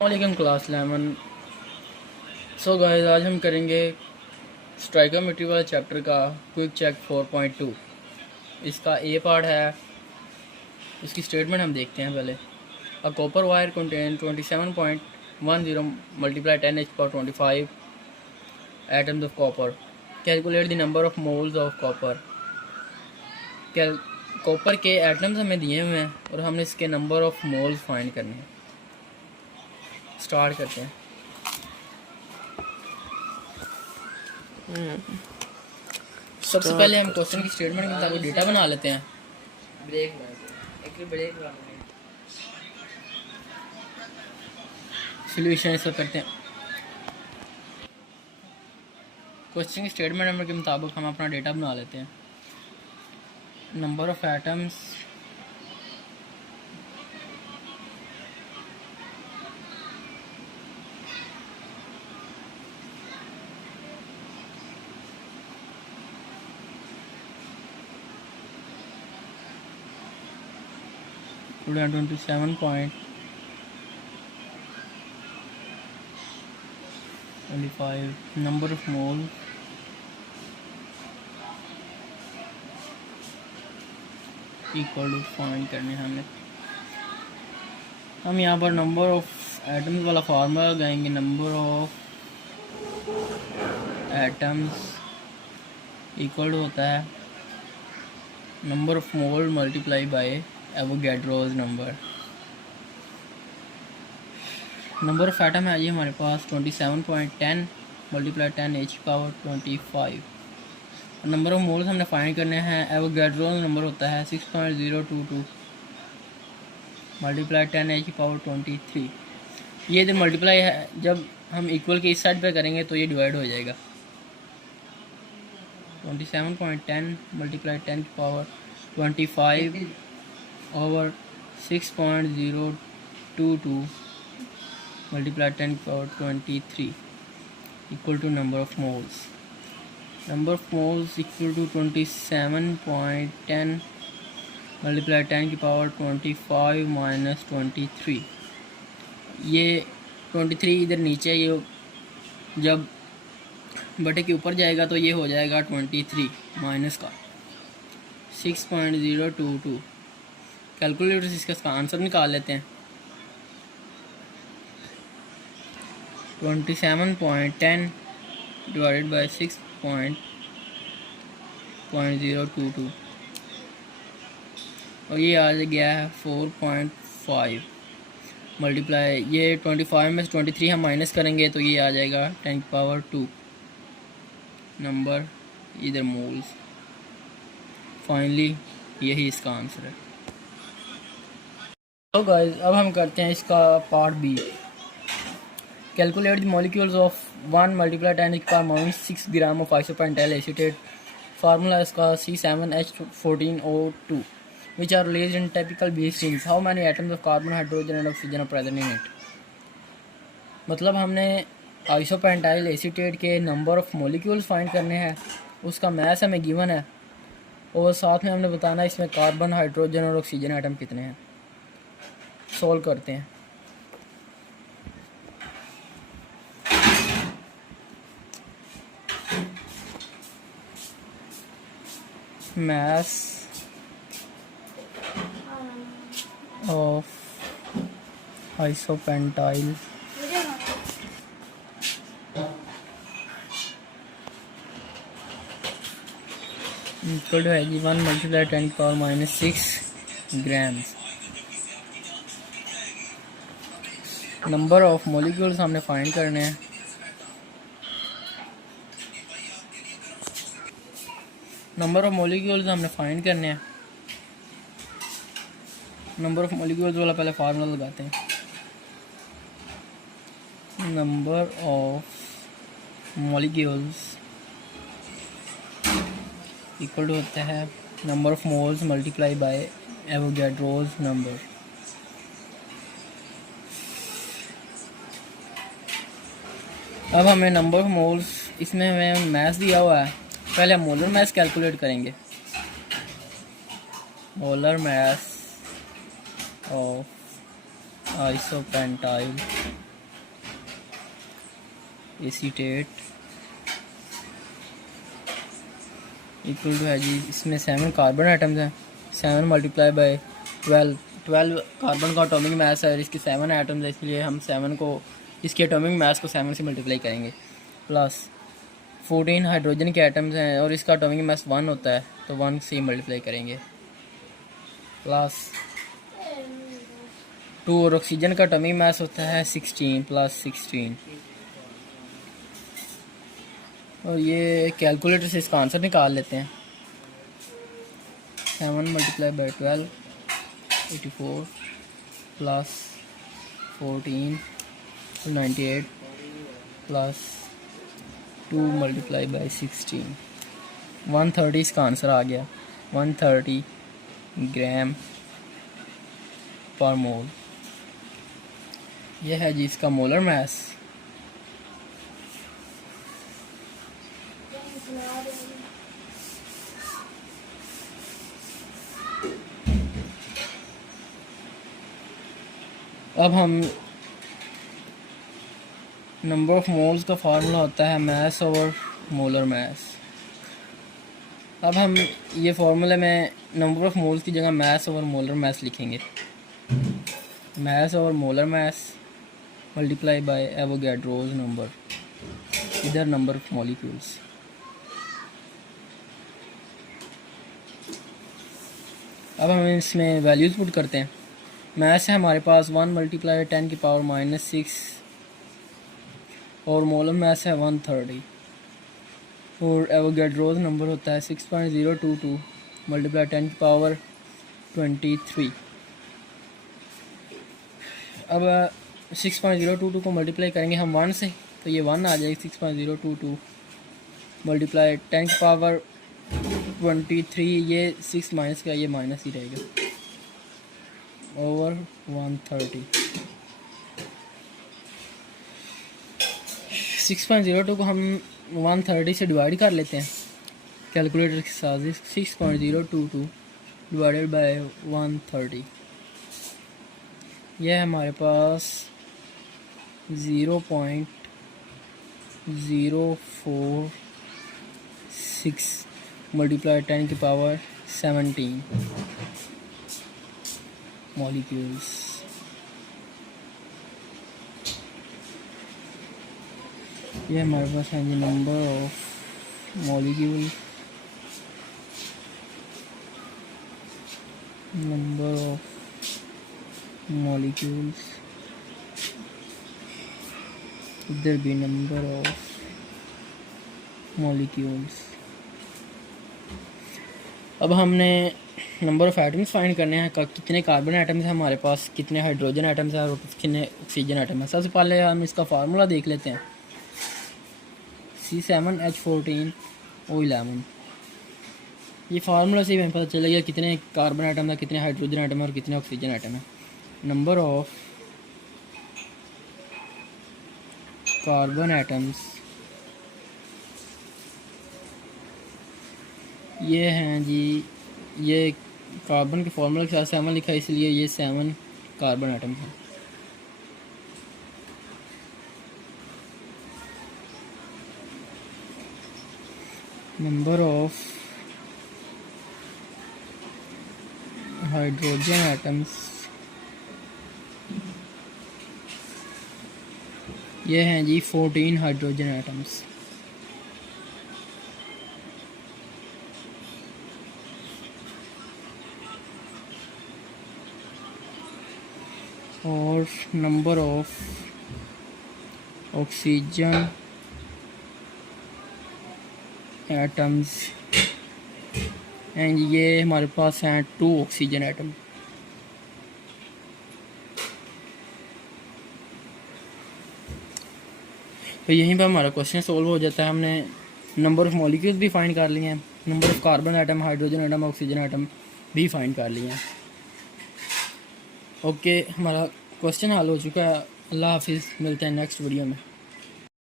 वालेकुम class 11। So guys, आज हम करेंगे स्ट्राइकोमेट्री वाला चैप्टर का क्विक चेक 4.2। इसका ए पार्ट है। इसकी स्टेटमेंट हम देखते हैं पहले। A copper wire contain 27.10 multiply 10^25 atoms of copper. Calculate the number of moles of copper. Copper के एटम्स हमें दिए हुए हैं और हमने इसके नंबर ऑफ मोल्स फाइंड करने हैं। स्टार्ट करते हैं। सबसे पहले हम क्वेश्चन की स्टेटमेंट के मुताबिक डेटा बना लेते हैं। सोल्यूशन इसका करते हैं। क्वेश्चन की स्टेटमेंट नंबर के मुताबिक हम अपना डेटा बना लेते हैं। Number of atoms today are 27.25 number of mole equal to find करने हैं हमने। हम यहाँ पर नंबर ऑफ एटम्स वाला फार्मूला लगाएंगे। Number of atoms equal to होता है number of mole multiply by Avogadro's number. Number of atom है ये हमारे पास 27.10 मल्टीप्लाई 10^25। नंबर ऑफ मोल्स हमने फाइंड करने हैं। एवोगैड्रोस नंबर होता है 6.022 मल्टीप्लाई 10^23। ये इधर मल्टीप्लाई है, जब हम इक्वल के इस साइड पे करेंगे तो ये डिवाइड हो जाएगा। 27.10 multiply 10^25 over 6.022 multiply 10^23 equal to number of moles. Number of moles equal to 27.10 multiply 10^25 minus 23। ये 23 इधर नीचे, ये जब बटे के ऊपर जाएगा तो ये हो जाएगा 23 माइनस का 6.022। कैलकुलेटर से इसका आंसर निकाल लेते हैं। 27.10 डिवाइडेड बाई 6.022 और ये आ गया है 4.5 मल्टीप्लाई, ये 25 में से 23 हम माइनस करेंगे तो ये आ जाएगा 10^2 नंबर इधर मोल्स। फाइनली यही इसका आंसर है। तो गाइस, अब हम करते हैं इसका part B. Calculate the molecules of 1 multiply 10^-6 gram of isopentyl acetate. Formula इसका C7H14O2 which are released in typical base rings. How many atoms of carbon, hydrogen and oxygen are present in it? मतलब हमने isopentyl acetate के number of molecules find करने हैं, उसका math हमें given है और साथ में हमने बताना है इसमें कार्बन, हाइड्रोजन और ऑक्सीजन एटम कितने हैं। सॉल्व करते हैं। mass of isopentyl equal to है 1 multiply 10^-6 grams. Number of molecules हमने फाइंड करने हैं। नंबर ऑफ मॉलिक्यूल्स हमने फाइंड करने हैं। नंबर ऑफ मॉलिक्यूल्स वाला पहले फार्मूला लगाते हैं। Number of molecules equal to होता है number of moles multiply by Avogadro's number. अब हमें नंबर ऑफ मोल्स, इसमें हमें मैथ दिया हुआ है, पहले हम मोलर मैथ कैलकुलेट करेंगे। Molar mass of isopentyl acetate equal to है जी, इसमें 7 कार्बन आइटम्स हैं, 7 मल्टीप्लाई बाय 12 कार्बन का एटॉमिक मास है और इसके 7 आइटम्स है, इसलिए हम 7 को इसके एटॉमिक मास को 7 से मल्टीप्लाई करेंगे, प्लस 14 हाइड्रोजन के आइटम्स हैं और इसका एटॉमिक मास 1 होता है तो 1 से मल्टीप्लाई करेंगे, प्लस 2 और ऑक्सीजन का एटॉमिक मास होता है 16 प्लस 16। और ये कैलकुलेटर से इसका आंसर निकाल लेते हैं। 7 multiply by 12 84 plus 14 98 plus 2 multiply by 16 130 इसका आंसर आ गया। 130 ग्राम पर मोल। यह है जी इसका मोलर मास। अब हम नंबर ऑफ मोल्स का फार्मूला होता है मास ओवर मोलर मास। अब हम ये फार्मूले में नंबर ऑफ मोल्स की जगह मास ओवर मोलर मास लिखेंगे। मास over molar mass multiply by Avogadro's number, इधर नंबर ऑफ मॉलिक्यूल्स। अब हम इसमें वैल्यूज पुट करते हैं। मास है हमारे पास 1 मल्टीप्लाई 10 की पावर -6 और मोलर मास है 130 और एवोगैड्रोस नंबर होता है 6.022 मल्टीप्लाई 10 की पावर 23। अब 6.022 को मल्टीप्लाई करेंगे हम 1 से तो ये 1 आ जाएगी। 6.022 मल्टीप्लाई 10 की पावर 23, ये 6 माइनस का, ये माइनस ही रहेगा, ओवर 130। 6.02 को हम 130 से डिवाइड कर लेते हैं कैलकुलेटर के साथ। 6.022 डिवाइडेड बाय 130, यह हमारे पास 0.046 मल्टीप्लाई 10 की पावर 17 मॉलिक्यूल्स। ये हमारे पास है number of molecule, number of molecules, इधर भी नंबर ऑफ मॉलिक्यूल्स। अब हमने नंबर ऑफ एटम्स फाइंड करने हैं। कितने कार्बन एटम्स हैं हमारे पास, कितने हाइड्रोजन एटम्स हैं और कितने ऑक्सीजन एटम हैं। सबसे पहले हम इसका फार्मूला देख लेते हैं। C7H14O11, ये फार्मूला से ही हमें पता चलेगा कितने कार्बन एटम है, कितने हाइड्रोजन एटम है और कितने ऑक्सीजन एटम है। नंबर ऑफ कार्बन एटम्स ये हैं जी, ये कार्बन के फार्मूले के साथ 7 लिखा है, इसलिए ये 7 कार्बन एटम है। नंबर ऑफ हाइड्रोजन एटम्स ये हैं जी 14 हाइड्रोजन एटम्स। और number of oxygen atoms and ये हमारे पास हैं 2 ऑक्सीजन एटम। तो यहीं पर हमारा क्वेश्चन सोल्व हो जाता है। हमने नंबर ऑफ मॉलिक्यूल्स भी फाइंड कर लिए हैं, number of carbon atom, hydrogen atom, oxygen atom भी फाइंड कर लिए हैं। ओके, हमारा क्वेश्चन हल हो चुका है। अल्लाह हाफिज़, मिलते हैं नेक्स्ट वीडियो में।